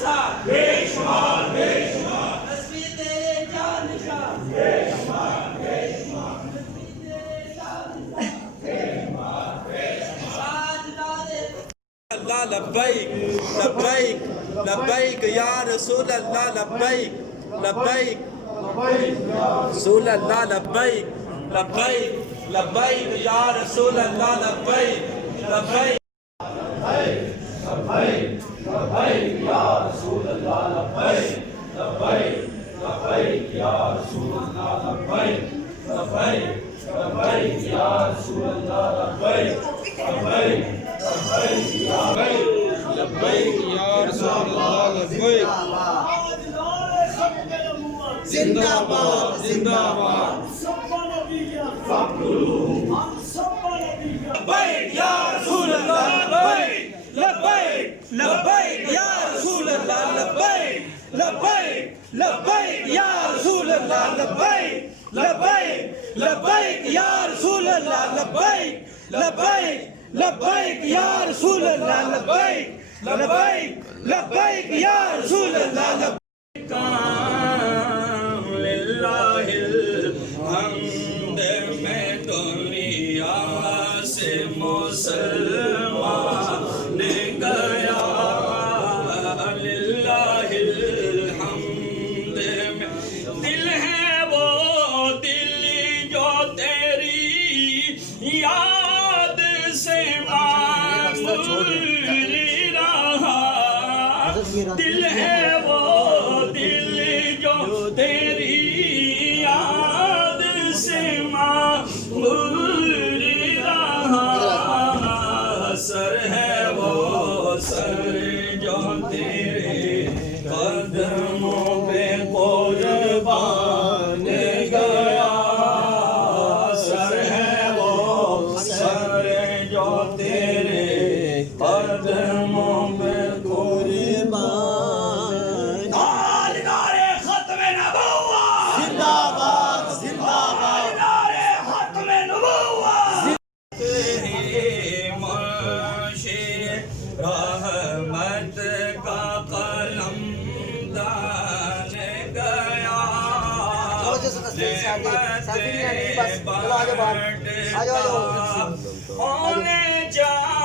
نثار بے شمار تصویر تیرے جان نثار بے شمار تصویر تیرے جان نثار ساجدارے اللہ لبیک لبیک لبیک یا رسول اللہ لبیک لبیک رسول اللہ لبیک لبیک لبیک یا رسول اللہ لبیک لبیک لبیک یا رسول اللہ لبیک لبیک لبیک یا رسول اللہ لبیک لبیک لبیک یا رسول اللہ لبیک لبیک لبیک یا لبیک یا رسول اللہ لبیک زندہ باد زندہ باد لبیک یا رسول اللہ لبیک لبیک لبیک یا رسول اللہ لبیک لبیک لبیک یا رسول اللہ لبیک لبیک لبیک یا رسول اللہ لبیک لبیک لبیک یا رسول اللہ لبیک لبیک لبیک یا رسول اللہ لبیک للہ الحمد میں دنیا سے مسلمان گیا للہ الحمد میں دل ہے وہ دل جو تیری یاد سے معمور رہا دل ہے وہ دل جو تیری یاد سے معمور رہا سر ہے وہ سر جو تیرے قدموں پہ قربان گیا سر ہے وہ سر جو تیرے قدموں پہ قربان نعرے ختم نبوت زندہ باد زندہ باد نعرے ختم نبوت رحمت کا قلم دان گیا ہونے جا